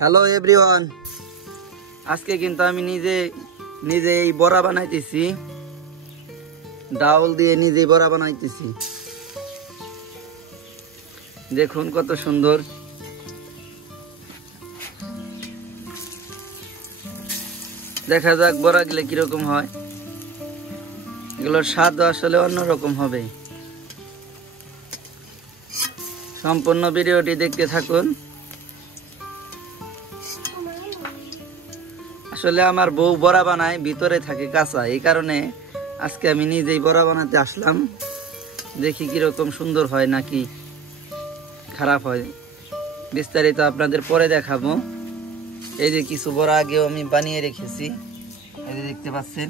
Hello everyone, আজকে কিন্তু আমি নিজে এই বড়া বানাইতেছি, ডাউল দিয়ে নিজেই বড়া বানাইতেছি। দেখুন কত সুন্দর। দেখা যাক বড়া গেলে কিরকম হয়। এগুলোর স্বাদ আসলে অন্যরকম হবে। সম্পূর্ণ ভিডিওটি দেখতে থাকুন। আসলে আমার বউ বড়া বানায়, ভিতরে থাকে কাঁচা, এই কারণে আজকে আমি নিজেই বড়া বানাতে আসলাম। দেখি কিরকম সুন্দর হয় নাকি খারাপ হয়, বিস্তারিত আপনাদের পরে দেখাবো। এই যে কিছু বড়া আগেও আমি বানিয়ে রেখেছি, এই যে দেখতে পাচ্ছেন।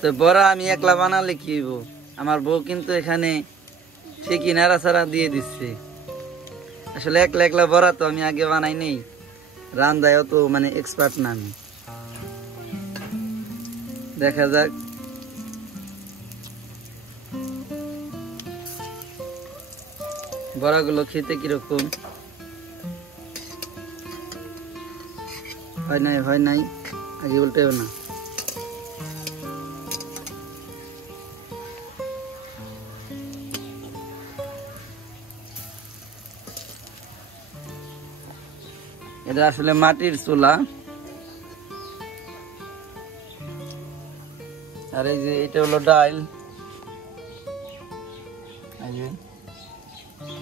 তো বড়া আমি একলা বানালে কি হইব, আমার বউ কিন্তু এখানে ঠিকই নাড়াচাড়া দিয়ে দিচ্ছে। আসলে একলা একলা বড়া তো আমি আগে বানাই নেই, রান্দায় অত এক্সপার্ট না আমি। দেখা যাক। বড়াগুলো খেতে কিরকম হয় নাই আগে বলতেও না। এটা আসলে মাটির চুলা, আর এই যে এটা হলো ডাল।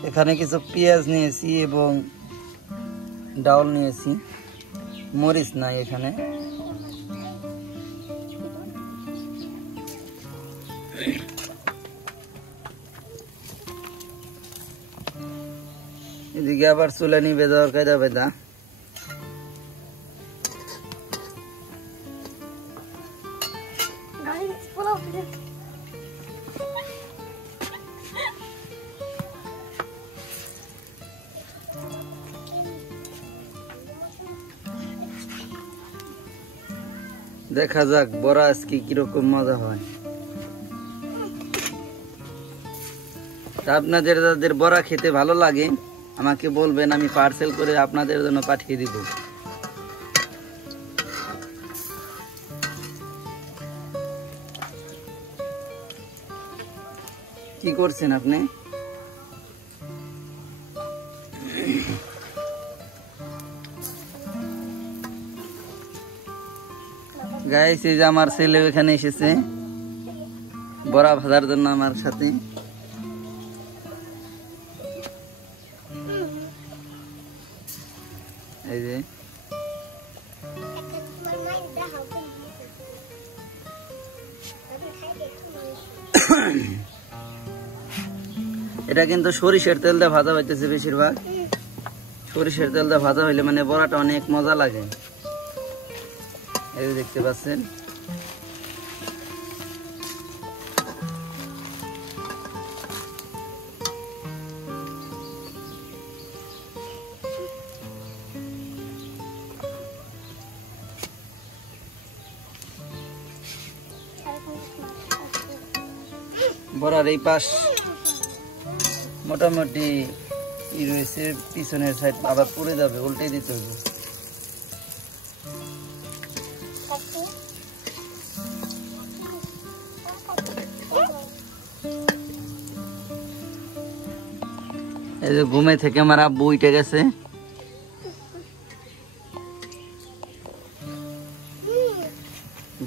এখানে কিছু পেঁয়াজ নিয়েছি এবং ডাউল নিয়েছি, মরিচ নাই এখানে। এদিকে আবার চুলা নিবে দেওয়ার কায়দা বেদা। দেখা যাক বড়া আজকে কিরকম মজা হয়। আপনাদের যাদের বড়া খেতে ভালো লাগে আমাকে বলবেন, আমি পার্সেল করে আপনাদের জন্য পাঠিয়ে দিব। কি করছেন আপনি? গাইস, এই যে আমার ছেলে এখানে এসেছে বড়া ভাজার জন্য আমার সাথে। এই যে এটা কিন্তু সরিষার তেল দিয়ে ভাজা হইতেছে বেশিরভাগ। সরিষার তেল দিয়ে ভাজা হইলে বড়াটা অনেক মজা লাগে। এই যে দেখতে পাচ্ছেন। বড়ার এই পাশ মোটামুটি রয়েছে, পিছনের সাইড আবার পড়ে যাবে, উল্টে দিতে হবে। এই যে ঘুমে থেকে আমার আব্বু উঠে গেছে।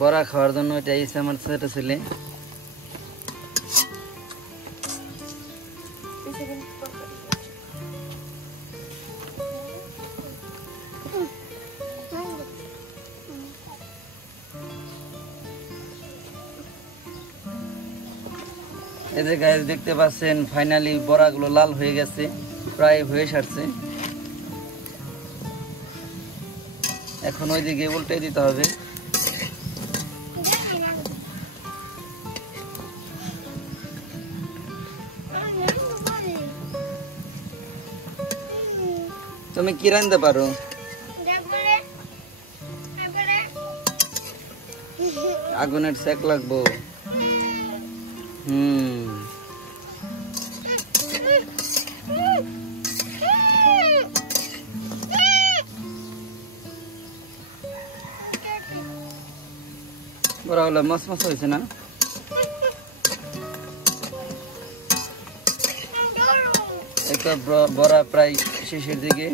বড়া খাওয়ার জন্য এটা এসে আমার ছোট ছেলে। এই যে গাইস দেখতে পাচ্ছেন, ফাইনালি বড়াগুলো লাল হয়ে গেছে, প্রায় হয়ে সারছে। এখন ওইদিকে উল্টে দিতে হবে। তুমি কি রাঁধতে পারো? আগুনের সেক লাগবো। বড়াগুলো মচমচ হয়েছে না? এটা বড়া প্রায় শেষের দিকে।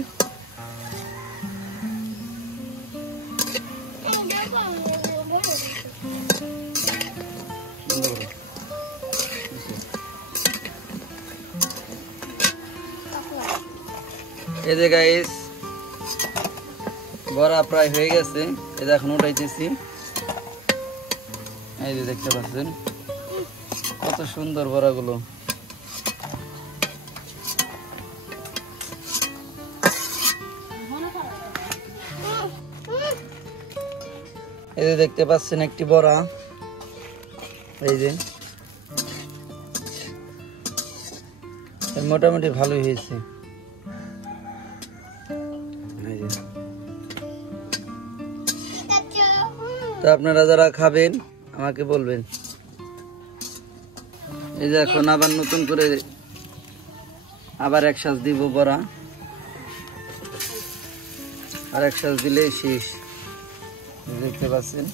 এই যে গাইস বড়া প্রায় হয়ে গেছে, এই এখন উঠাইতেছি। এই যে দেখতে পাচ্ছেন কত সুন্দর বড়াগুলো। এই যে দেখতে পাচ্ছেন একটি বড়া, এই যে মোটামুটি ভালোই হয়েছে। তো আপনারা যারা খাবেন আমাকে বলবেন। এই যে এখন আবার নতুন করে আবার এক শ্বাস দিব বড়া, আর এক শ্বাস দিলে শেষ। দেখতে পাচ্ছেন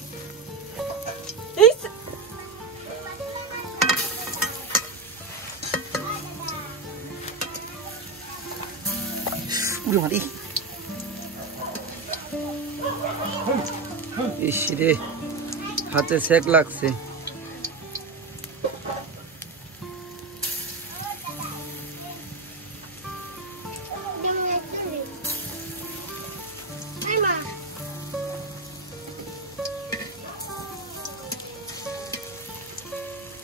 ইসরে হাতে সেক লাগছে।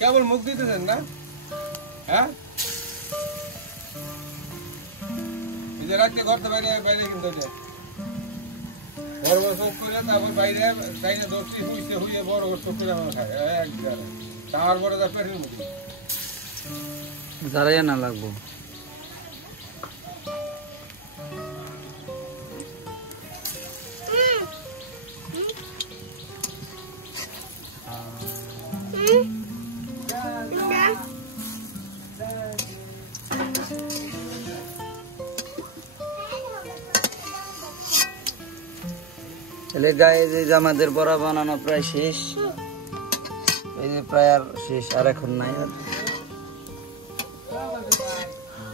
কেবল মুখ দিতেছেন না? হ্যাঁ, রাত্রে ঘরতে বাইরে বাইরে কিন্তু বড় বড় চোখ করে তারপর বাইরে বাইরে দর্শি হুইছে হুইয়ে বড় বড় চোখ করে আমার খায় একবার তার বড় তার পেটের মুখে যারাই না লাগবো। তাহলে গায়ে যে আমাদের বড়া বানানো প্রায় শেষ, এই যে প্রায় আর শেষ, আর এখন নাই।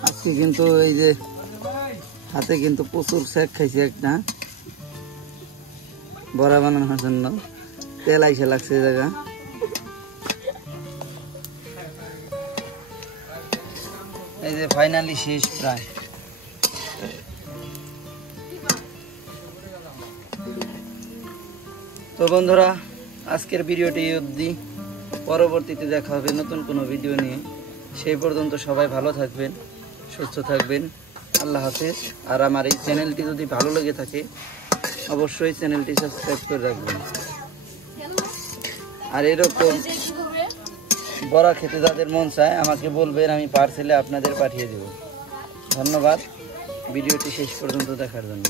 আজকে কিন্তু এই যে হাতে কিন্তু প্রচুর সেক খাইছি একটা বড়া বানানোর জন্য, তেল আইসে লাগছে এই জায়গা। এই যে ফাইনালি শেষ প্রায়। তো বন্ধুরা আজকের ভিডিওটি অবধি, পরবর্তীতে দেখা হবে নতুন কোনো ভিডিও নিয়ে। সেই পর্যন্ত সবাই ভালো থাকবেন, সুস্থ থাকবেন, আল্লাহ হাফেজ। আর আমার এই চ্যানেলটি যদি ভালো লেগে থাকে অবশ্যই চ্যানেলটি সাবস্ক্রাইব করে রাখবেন। আর এরকম বড়া খেতে যাদের মন চায় আমাকে বলবেন, আমি পার্সেলে আপনাদের পাঠিয়ে দেব। ধন্যবাদ ভিডিওটি শেষ পর্যন্ত দেখার জন্য।